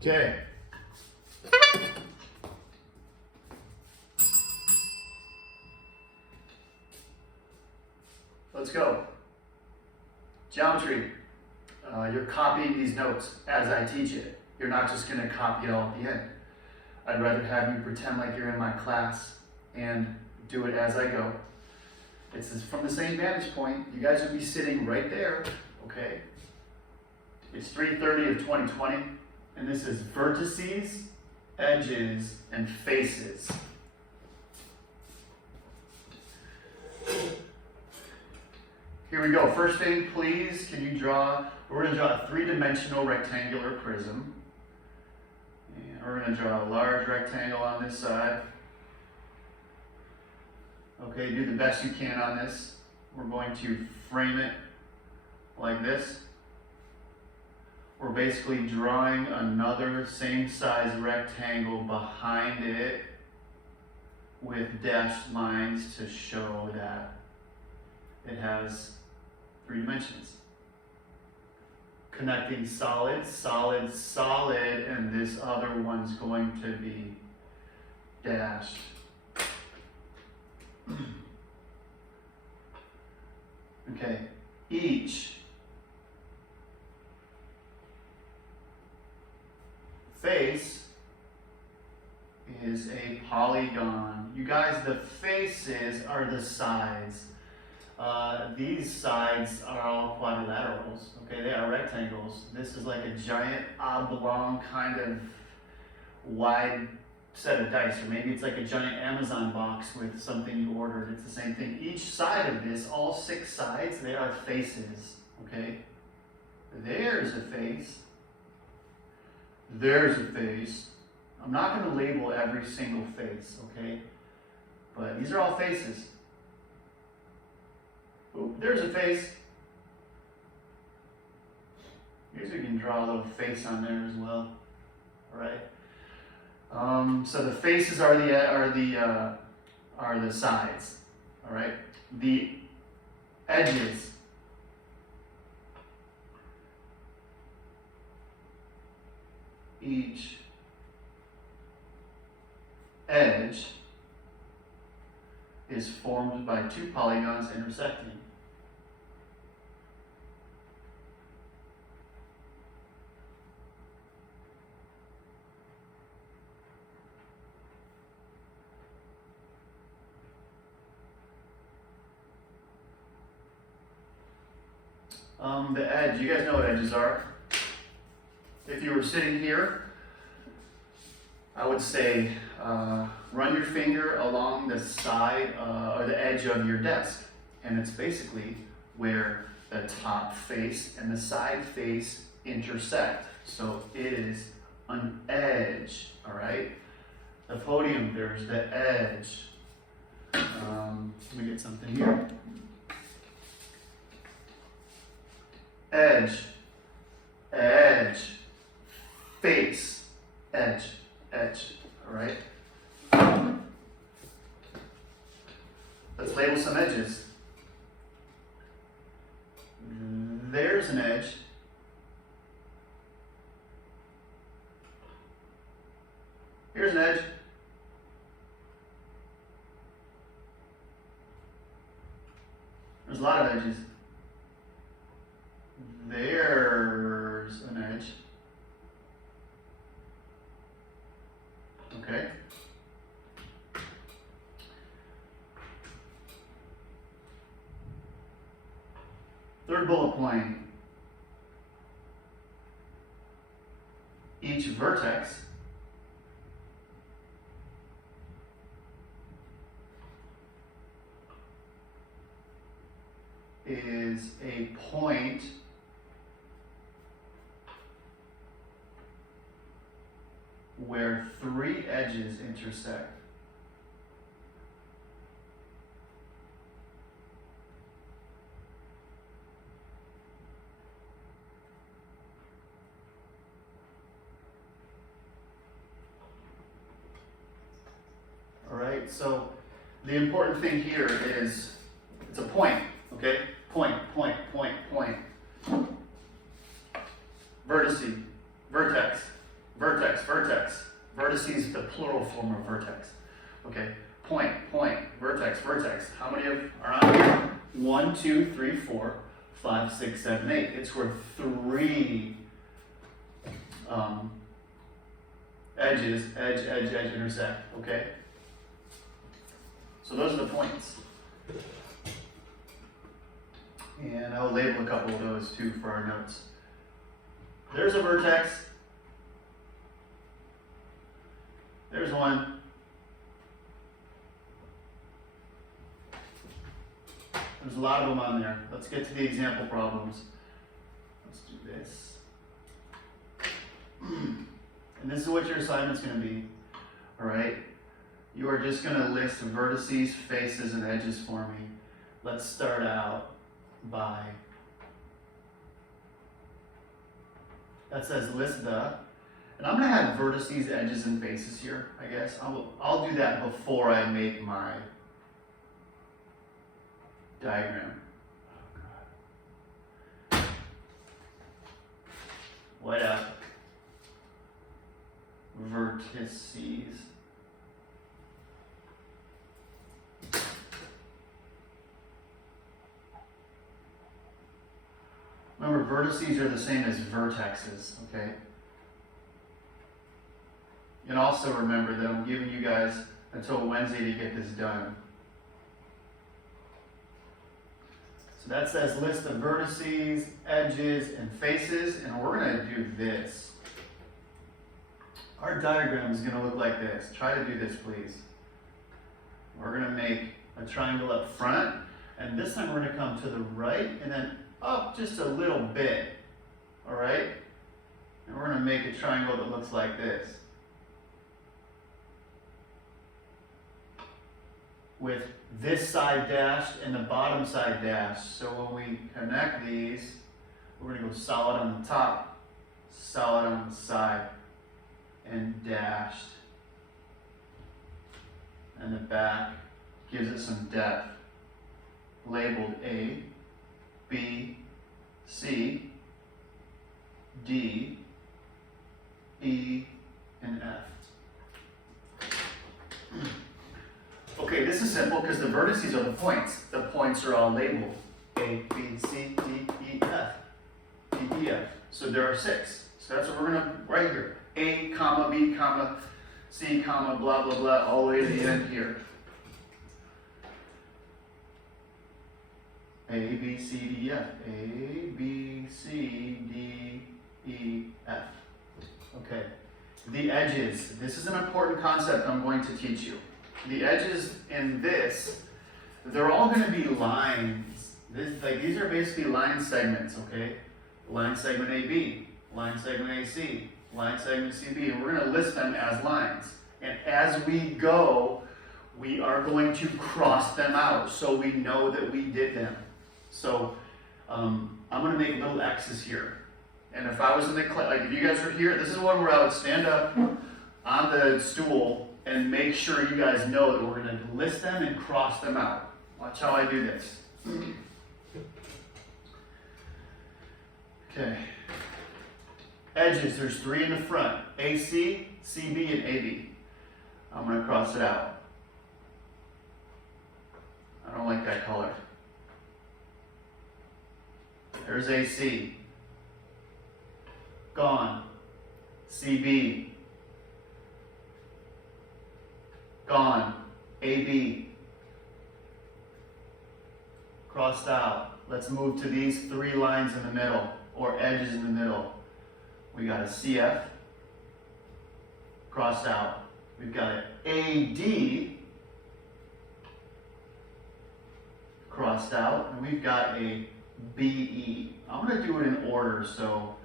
Okay. Let's go. Geometry. You're copying these notes as I teach it. You're not just going to copy it all at the end. I'd rather have you pretend like you're in my class and do it as I go. It's from the same vantage point. You guys would be sitting right there, okay? It's 3:30 of 2020, and this is vertices, edges, and faces. Here we go. First thing, please, can you draw, we're going to draw a three-dimensional rectangular prism. And we're going to draw a large rectangle on this side. Okay, do the best you can on this. We're going to frame it like this. We're basically drawing another same size rectangle behind it with dashed lines to show that it has 3 dimensions. Connecting solid, solid, solid, and this other one's going to be dashed. Okay, each face is a polygon. You guys, the faces are the sides. These sides are all quadrilaterals. Okay, they are rectangles. This is like a giant oblong kind of wide set of dice, or maybe it's like a giant Amazon box with something you ordered. It's the same thing. Each side of this, all 6 sides, they are faces. Okay, there's a face. There's a face. I'm not going to label every single face, okay? But these are all faces. Oh, there's a face. Here's you can draw a little face on there as well. All right. So the faces are the sides. All right. The edges. Each edge is formed by 2 polygons intersecting. The edge, you guys know what edges are. If you were sitting here, I would say run your finger along the side or the edge of your desk. And it's basically where the top face and the side face intersect. So it is an edge, all right? The podium, there's the edge. Let me get something here. Edge, edge, face, edge, edge, all right? Let's label some edges. There's an edge. Here's an edge. There's a lot of edges. There's an edge. Okay. Third bullet point. Each vertex is a point where 3 edges intersect. All right, so the important thing here is it's a point, okay? Point, point, point, point. Vertice, vertex, vertex, vertex. Vertices, the plural form of vertex. Okay, point, point, vertex, vertex. How many are on here? 1, 2, 3, 4, 5, 6, 7, 8. It's where 3 edges, edge, edge, edge intersect, okay? So those are the points. And I'll label a couple of those too for our notes. There's a vertex. There's one. There's a lot of them on there. Let's get to the example problems. Let's do this. And this is what your assignment's going to be. All right? You are just going to list vertices, faces, and edges for me. Let's start out by, that says list the, and I'm going to have vertices, edges, and faces here, I guess. I'll do that before I make my diagram. Oh, God. What up? Vertices. Remember, vertices are the same as vertexes, okay? And also remember that I'm giving you guys until Wednesday to get this done. So that says list of vertices, edges, and faces, and we're going to do this. Our diagram is going to look like this. Try to do this, please. We're going to make a triangle up front, and this time we're going to come to the right and then up just a little bit, all right? And we're going to make a triangle that looks like this, with this side dashed and the bottom side dashed. So when we connect these, we're going to go solid on the top, solid on the side, and dashed. And the back gives it some depth, labeled A, B, C, D, E, and F. Okay, this is simple because the vertices are the points. The points are all labeled. A, B, C, D, E, F. D, E, F. So there are 6. So that's what we're going to write here. A, comma, B, comma, C, comma, blah, blah, blah, all the way to the end here. A, B, C, D, E, F. A, B, C, D, E, F. Okay. The edges. This is an important concept I'm going to teach you. The edges in this, they're all going to be lines. These are basically line segments, okay? Line segment AB, line segment AC, line segment CB, and we're going to list them as lines. And as we go, we are going to cross them out so we know that we did them. So I'm going to make little X's here. And if I was in the class, like if you guys are here, this is one where I would stand up on the stool and make sure you guys know that we're going to list them and cross them out. Watch how I do this. Okay. Edges, there's 3 in the front. AC, CB, and AB. I'm going to cross it out. I don't like that color. There's AC. Gone. CB. Gone. AB. Crossed out. Let's move to these 3 lines in the middle, or edges in the middle. We got a CF. Crossed out. We've got an AD. Crossed out. And we've got a BE. I'm going to do it in order so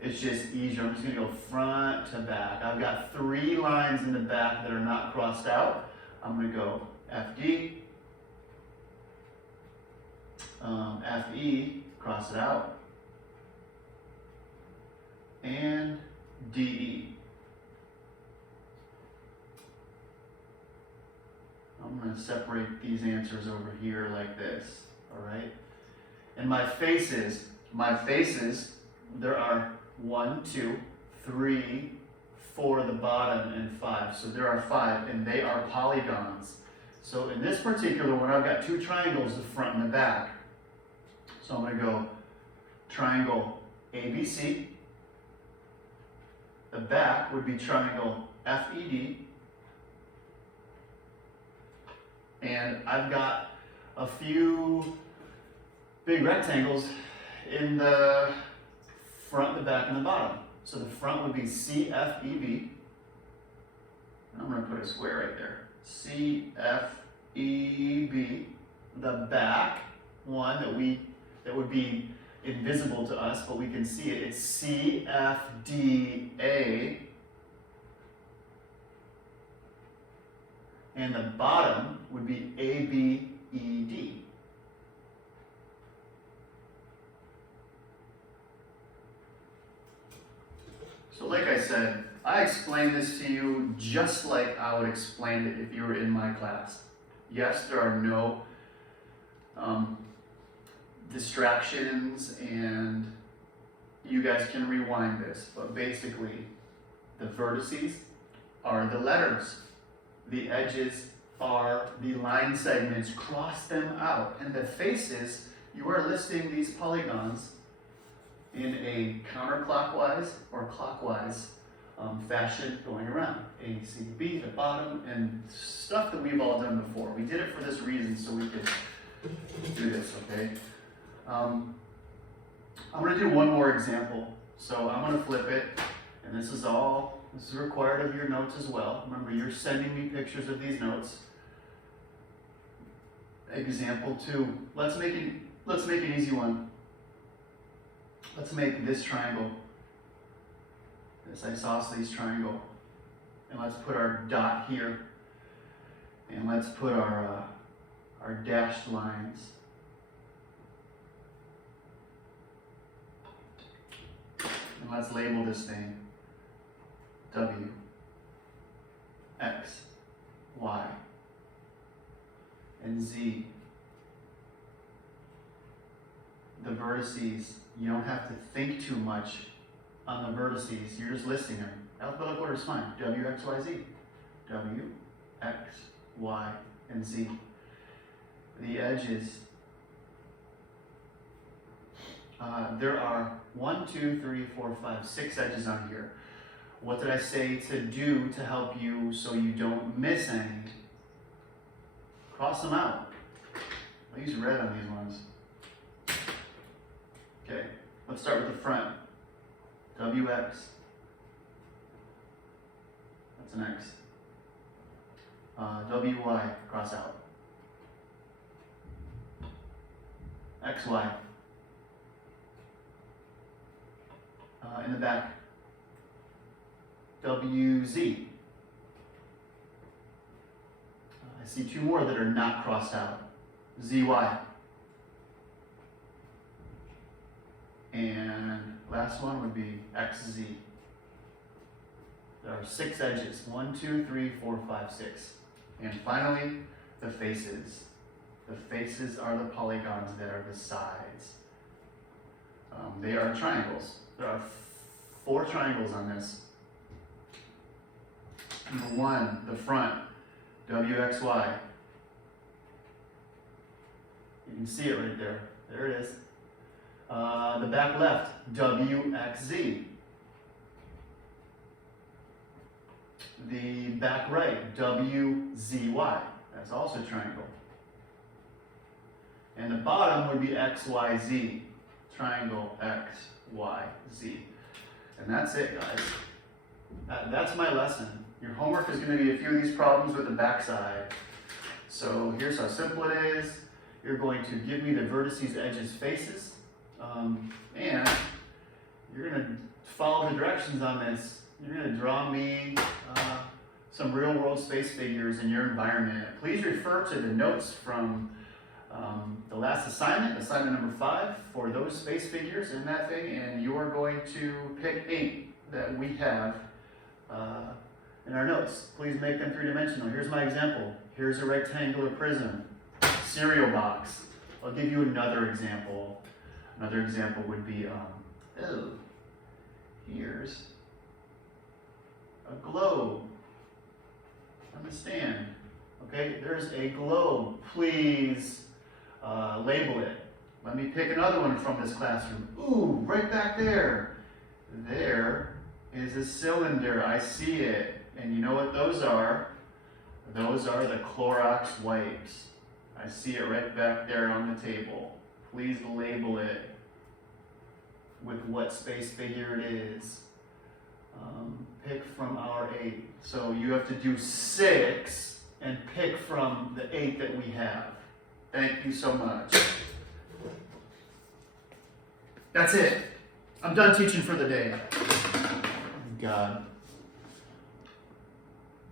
it's just easier. I'm just going to go front to back. I've got 3 lines in the back that are not crossed out. I'm going to go FD, FE, cross it out, and DE. I'm going to separate these answers over here like this, all right? And my faces, there are 1, 2, 3, for the bottom, and 5. So there are 5, and they are polygons. So in this particular one, I've got 2 triangles, the front and the back. So I'm going to go triangle ABC. The back would be triangle FED. And I've got a few big rectangles in the front, the back, and the bottom. So the front would be CFEB. I'm going to put a square right there. CFEB. The back one that would be invisible to us, but we can see it. It's CFDA. And the bottom would be ABED. So like I said, I explained this to you just like I would explain it if you were in my class. Yes, there are no distractions, and you guys can rewind this, but basically the vertices are the letters. The edges are the line segments. Cross them out. And the faces, you are listing these polygons in a counterclockwise or clockwise fashion going around. A, C, B, the bottom, and stuff that we've all done before. We did it for this reason, so we could do this, okay? I'm going to do one more example. So I'm going to flip it, and this is required of your notes as well. Remember, you're sending me pictures of these notes. Example 2. Let's make an easy one. Let's make this triangle, this isosceles triangle, and let's put our dot here, and let's put our dashed lines. And let's label this thing W, X, Y, and Z. The vertices, you don't have to think too much on the vertices. You're just listing them. Alphabetical order is fine. W, X, Y, Z. W, X, Y, and Z. The edges. There are 1, 2, 3, 4, 5, 6 edges on here. What did I say to do to help you so you don't miss any? Cross them out. I'll use red on these ones. Okay, let's start with the front. WX. That's an X. WY, cross out. XY. In the back. WZ. I see 2 more that are not crossed out. ZY. And last one would be XZ. There are 6 edges. 1, 2, 3, 4, 5, 6. And finally, the faces. The faces are the polygons that are the sides. They are triangles. There are 4 triangles on this. Number 1, the front, WXY. You can see it right there. There it is. The back left, WXZ. The back right, WZY. That's also a triangle. And the bottom would be XYZ. Triangle XYZ. And that's it, guys. That's my lesson. Your homework is going to be a few of these problems with the backside. So here's how simple it is. You're going to give me the vertices, edges, faces. And you're going to follow the directions on this. You're going to draw me some real world space figures in your environment. Please refer to the notes from the last assignment number 5, for those space figures in that thing, and you are going to pick 8 that we have in our notes. Please make them 3-dimensional. Here's my example. Here's a rectangular prism, cereal box. I'll give you another example. Another example would be, here's a globe. Understand? Okay, there's a globe. Please label it. Let me pick another one from this classroom. Ooh, right back there. There is a cylinder. I see it. And you know what those are? Those are the Clorox wipes. I see it right back there on the table. Please label it with what space figure it is. Pick from our 8. So you have to do 6 and pick from the 8 that we have. Thank you so much. That's it. I'm done teaching for the day. God.